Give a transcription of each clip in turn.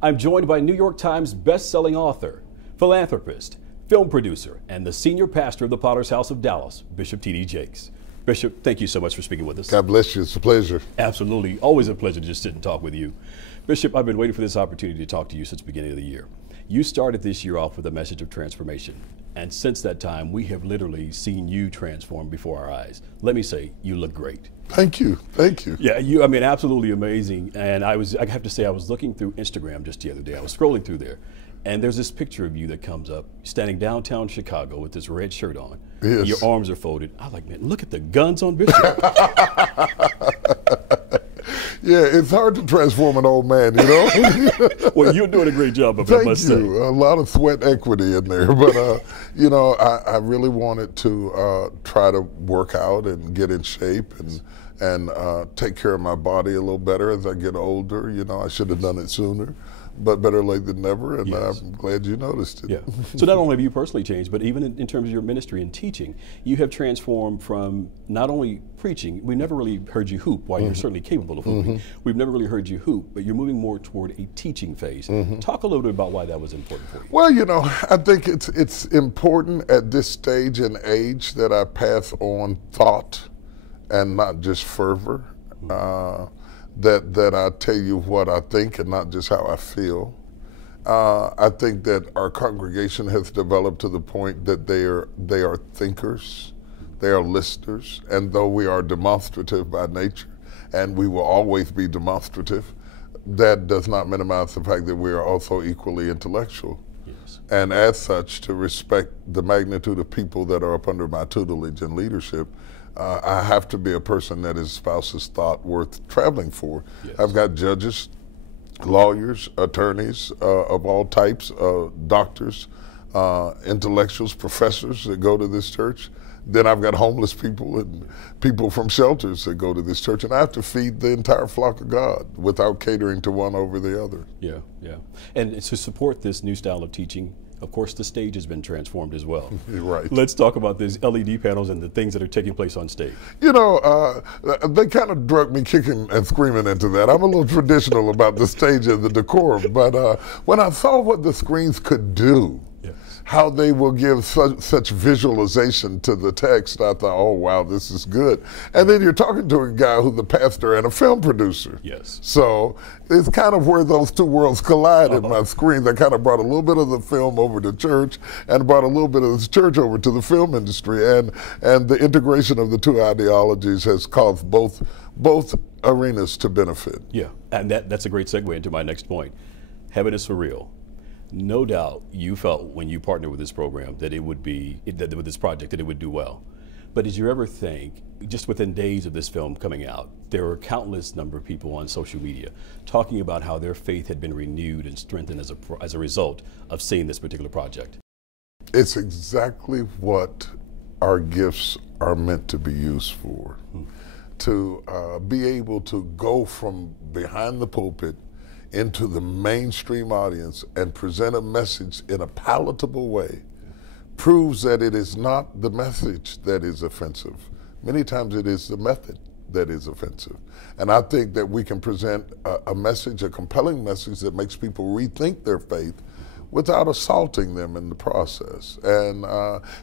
I'm joined by New York Times best-selling author, philanthropist, film producer, and the senior pastor of the Potter's House of Dallas, Bishop T.D. Jakes. Bishop, thank you so much for speaking with us. God bless you. It's a pleasure. Absolutely. Always a pleasure to just sit and talk with you. Bishop, I've been waiting for this opportunity to talk to you since the beginning of the year. You started this year off with a message of transformation. And since that time, we have literally seen you transform before our eyes. Let me say, you look great. Thank you. Thank you. Yeah, absolutely amazing. And I have to say, I was looking through Instagram just the other day. I was scrolling through there. And there's this picture of you that comes up standing downtown Chicago with this red shirt on. Yes. Your arms are folded. I was like, man, look at the guns on Bishop. Yeah, it's hard to transform an old man, you know? Well, you're doing a great job of it, I must say. Thank you. A lot of sweat equity in there. But, I really wanted to try to work out and get in shape and take care of my body a little better as I get older. You know, I should have done it sooner. But better late than never, and yes. I'm glad you noticed it. Yeah. So not only have you personally changed, but even in terms of your ministry and teaching, you have transformed from not only preaching. We've never really heard you hoop, while you're certainly capable of hooping. We've never really heard you hoop, but you're moving more toward a teaching phase. Talk a little bit about why that was important for you. Well, you know, I think it's important at this stage and age that I pass on thought and not just fervor. That I tell you what I think and not just how I feel. I think that our congregation has developed to the point that they are thinkers, they are listeners, and though we are demonstrative by nature, and we will always be demonstrative, that does not minimize the fact that we are also equally intellectual. Yes. And as such, to respect the magnitude of people that are up under my tutelage and leadership, I have to be a person that espouses thought worth traveling for. Yes. I've got judges, lawyers, attorneys of all types, doctors, intellectuals, professors that go to this church. Then I've got homeless people and people from shelters that go to this church, and I have to feed the entire flock of God without catering to one over the other. Yeah, yeah. And to support this new style of teaching, of course, the stage has been transformed as well. Right. Let's talk about these LED panels and the things that are taking place on stage. You know, they kind of drug me kicking and screaming into that. I'm a little traditional about the stage and the decorum, but when I saw what the screens could do, yes, how they will give such visualization to the text, I thought, oh, wow, this is good. And then you're talking to a guy who's a pastor and a film producer. Yes. So it's kind of where those two worlds collide in my screens. I kind of brought a little bit of the film over to church and brought a little bit of the church over to the film industry. And the integration of the two ideologies has caused both arenas to benefit. Yeah, and that's a great segue into my next point. Heaven is for real. No doubt you felt when you partnered with this program that with this project, that it would do well. But did you ever think, just within days of this film coming out, there were countless number of people on social media talking about how their faith had been renewed and strengthened as a result of seeing this particular project? It's exactly what our gifts are meant to be used for. To be able to go from behind the pulpit into the mainstream audience and present a message in a palatable way proves that it is not the message that is offensive. Many times it is the method that is offensive. And I think that we can present a message, a compelling message that makes people rethink their faith without assaulting them in the process. And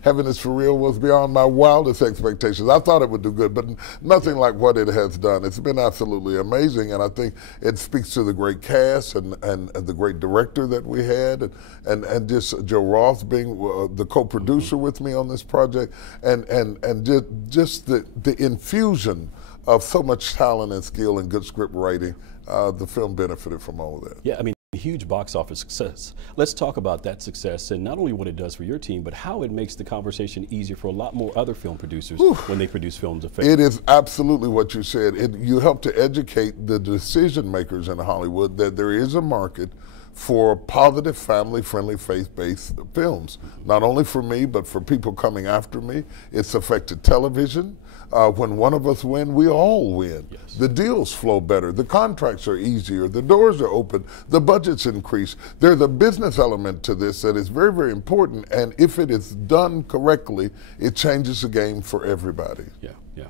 Heaven is for Real was beyond my wildest expectations. I thought it would do good, but nothing like what it has done. It's been absolutely amazing, and I think it speaks to the great cast and the great director that we had, and just Joe Roth being the co-producer with me on this project, and just the infusion of so much talent and skill and good script writing. The film benefited from all of that. Yeah, I mean, huge box office success. Let's talk about that success and not only what it does for your team, but how it makes the conversation easier for a lot more other film producers when they produce films of faith. It is absolutely what you said. You help to educate the decision makers in Hollywood that there is a market for positive, family-friendly, faith-based films. Not only for me, but for people coming after me. It's affected television. When one of us win, we all win. Yes. The deals flow better. The contracts are easier. The doors are open. The budgets increase. There's a business element to this that is very, very important. And if it is done correctly, it changes the game for everybody. Yeah, yeah.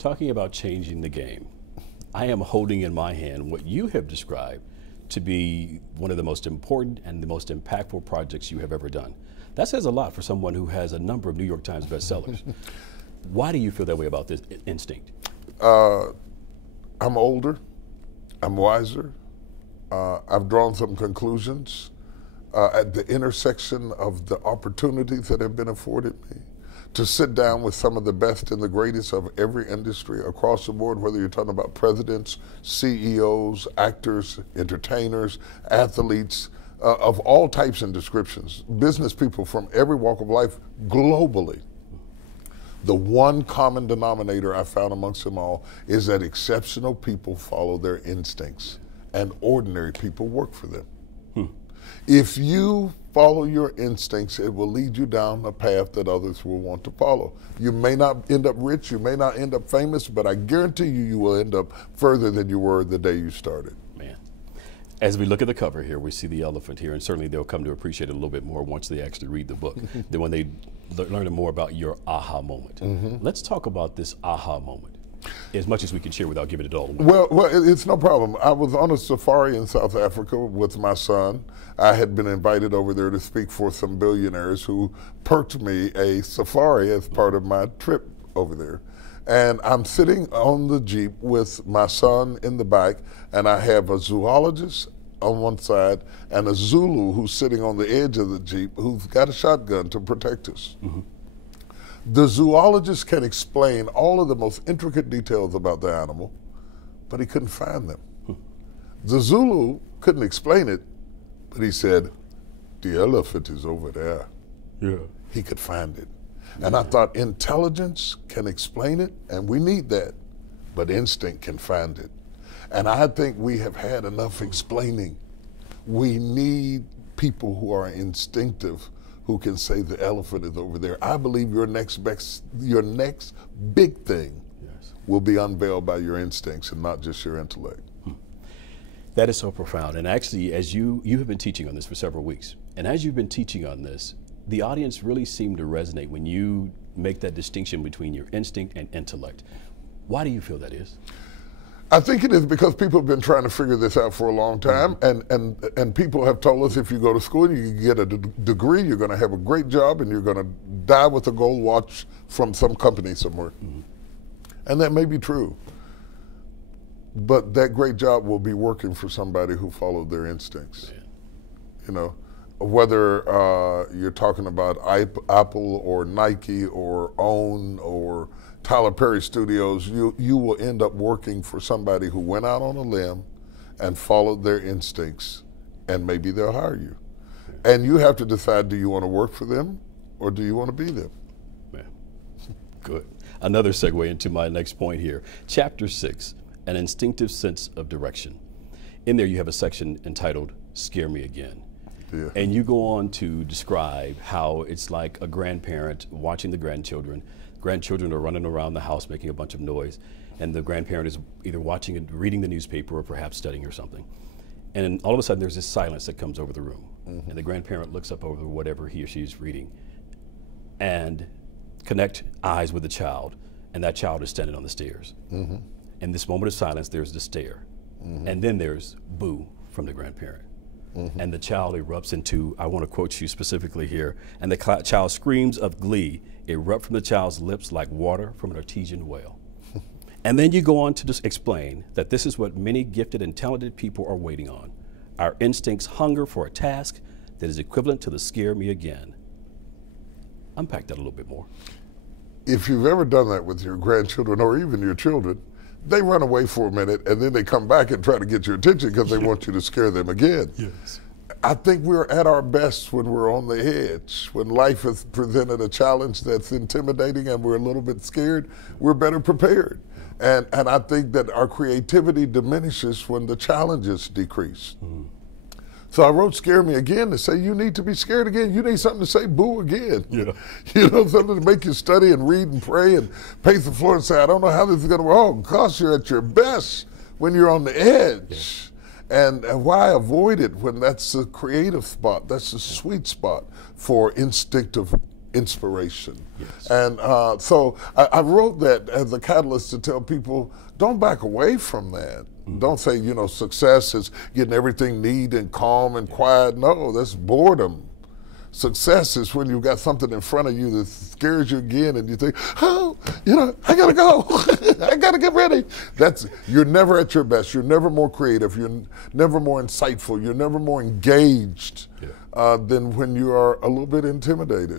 Talking about changing the game, I am holding in my hand what you have described to be one of the most important and the most impactful projects you have ever done. That says a lot for someone who has a number of New York Times bestsellers. Why do you feel that way about this instinct? I'm older, I'm wiser, I've drawn some conclusions at the intersection of the opportunities that have been afforded me to sit down with some of the best and the greatest of every industry across the board, whether you're talking about presidents, CEOs, actors, entertainers, athletes, of all types and descriptions, business people from every walk of life globally. The one common denominator I found amongst them all is that exceptional people follow their instincts and ordinary people work for them. If you follow your instincts, it will lead you down a path that others will want to follow. You may not end up rich, you may not end up famous, but I guarantee you, you will end up further than you were the day you started. Man. As we look at the cover here, we see the elephant here, and certainly they'll come to appreciate it a little bit more once they actually read the book than when they learn more about your aha moment. Let's talk about this aha moment, as much as we can share without giving it all away. Well, it's no problem. I was on a safari in South Africa with my son. I had been invited over there to speak for some billionaires who perked me a safari as part of my trip over there. And I'm sitting on the Jeep with my son in the back, and I have a zoologist on one side and a Zulu who's sitting on the edge of the Jeep who's got a shotgun to protect us. The zoologist can explain all of the most intricate details about the animal, but he couldn't find them. The Zulu couldn't explain it, but he said, the elephant is over there. Yeah. He could find it. And I thought intelligence can explain it, and we need that, but instinct can find it. And I think we have had enough explaining. We need people who are instinctive, who can say the elephant is over there. I believe your next big thing will be unveiled by your instincts and not just your intellect. That is so profound. And actually, as you have been teaching on this for several weeks, and as you've been teaching on this, the audience really seemed to resonate when you make that distinction between your instinct and intellect. Why do you feel that is? I think it is because people have been trying to figure this out for a long time, and people have told us if you go to school and you get a degree, you're going to have a great job and you're going to die with a gold watch from some company somewhere. And that may be true, but that great job will be working for somebody who followed their instincts. You know, whether you're talking about Apple or Nike or OWN or Tyler Perry Studios, you will end up working for somebody who went out on a limb and followed their instincts, and maybe they'll hire you. And you have to decide, do you want to work for them or do you want to be them? Man, good. Another segue into my next point here. Chapter 6, An Instinctive Sense of Direction. In there you have a section entitled, Scare Me Again. Yeah. And you go on to describe how it's like a grandparent watching the grandchildren. Grandchildren are running around the house making a bunch of noise, and the grandparent is either watching and reading the newspaper or perhaps studying or something. And then all of a sudden there's this silence that comes over the room, and the grandparent looks up over whatever he or she is reading and connect eyes with the child, and that child is standing on the stairs. In this moment of silence, there's the stare, and then there's boo from the grandparent. And the child erupts into, I want to quote you specifically here, and the child screams of glee erupt from the child's lips like water from an artesian well. And then you go on to just explain that this is what many gifted and talented people are waiting on. Our instincts hunger for a task that is equivalent to the scare me again. Unpack that a little bit more. If you've ever done that with your grandchildren or even your children, they run away for a minute and then they come back and try to get your attention because they want you to scare them again. Yes. I think we're at our best when we're on the edge. When life has presented a challenge that's intimidating and we're a little bit scared, we're better prepared. And I think that our creativity diminishes when the challenges decrease. So I wrote Scare Me Again to say you need to be scared again. You need something to say boo again. Yeah. You know, something to make you study and read and pray and pace the floor and say, I don't know how this is going to work. Oh, gosh, you're at your best when you're on the edge. Yeah. And why avoid it when that's the creative spot? That's the sweet spot for instinctive inspiration. Yes. And so I wrote that as a catalyst to tell people, don't back away from that. Don't say, you know, success is getting everything neat and calm and quiet. No, that's boredom. Success is when you've got something in front of you that scares you again and you think, oh, you know, I gotta go. I gotta get ready. You're never at your best. You're never more creative. You're never more insightful. You're never more engaged than when you are a little bit intimidated.